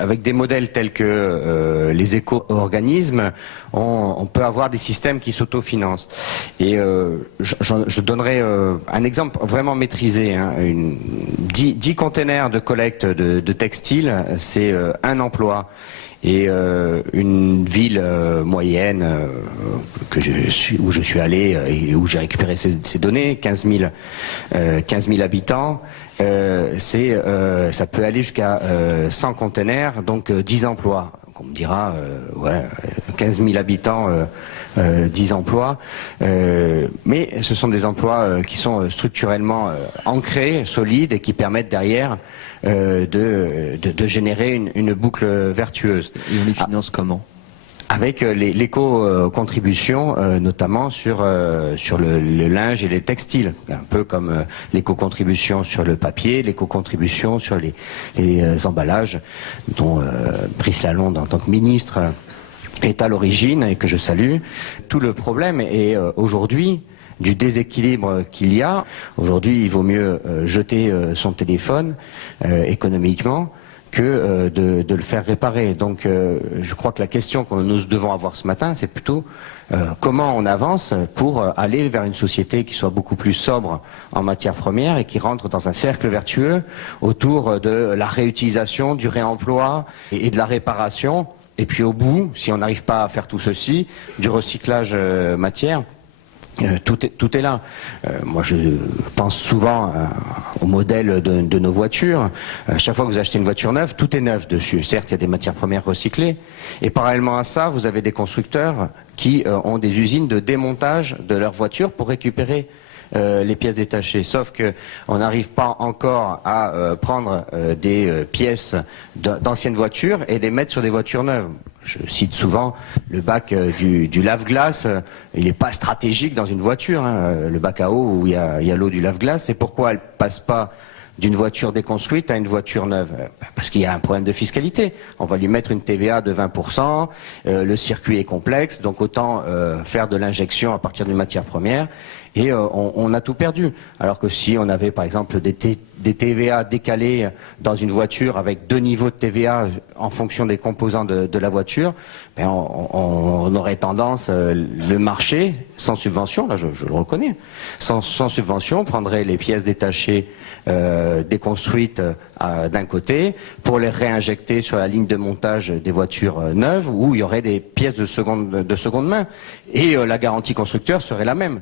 avec des modèles tels que les éco-organismes, on peut avoir des systèmes qui s'autofinancent. Et je donnerai un exemple vraiment maîtrisé. Hein, 10 containers de collecte de textiles, c'est un emploi. Et une ville moyenne où je suis allé et où j'ai récupéré ces données, 15 000 habitants, ça peut aller jusqu'à 100 containers, donc 10 emplois. Donc on me dira, ouais, 15 000 habitants, 10 emplois, mais ce sont des emplois qui sont structurellement ancrés, solides et qui permettent derrière de générer une boucle vertueuse. Et on les finance comment ? Avec l'éco-contribution, notamment sur le linge et les textiles, un peu comme l'éco-contribution sur le papier, l'éco-contribution sur les emballages, dont Brice Lalonde, en tant que ministre, est à l'origine et que je salue. Tout le problème est aujourd'hui du déséquilibre qu'il y a. Aujourd'hui, il vaut mieux jeter son téléphone économiquement que de le faire réparer. Donc je crois que la question que nous devons avoir ce matin, c'est plutôt comment on avance pour aller vers une société qui soit beaucoup plus sobre en matière première et qui rentre dans un cercle vertueux autour de la réutilisation, du réemploi et de la réparation. Et puis au bout, si on n'arrive pas à faire tout ceci, du recyclage matière. Tout est là. Moi, je pense souvent au modèle de nos voitures. Chaque fois que vous achetez une voiture neuve, tout est neuf dessus. Certes, il y a des matières premières recyclées. Et parallèlement à ça, vous avez des constructeurs qui ont des usines de démontage de leurs voitures pour récupérer les pièces détachées. Sauf que on n'arrive pas encore à prendre des pièces d'anciennes voitures et les mettre sur des voitures neuves. Je cite souvent le bac du lave-glace. Il n'est pas stratégique dans une voiture. Hein. Le bac à eau où il y a l'eau du lave-glace. C'est pourquoi elle passe pas d'une voiture déconstruite à une voiture neuve. Parce qu'il y a un problème de fiscalité. On va lui mettre une TVA de 20%, le circuit est complexe, donc autant faire de l'injection à partir d'une matière première, et on a tout perdu. Alors que si on avait par exemple des TVA décalés dans une voiture avec 2 niveaux de TVA en fonction des composants de la voiture, ben on aurait tendance, le marché, sans subvention, là je le reconnais, sans subvention, prendrait les pièces détachées déconstruites d'un côté pour les réinjecter sur la ligne de montage des voitures neuves où il y aurait des pièces de seconde main et la garantie constructeur serait la même.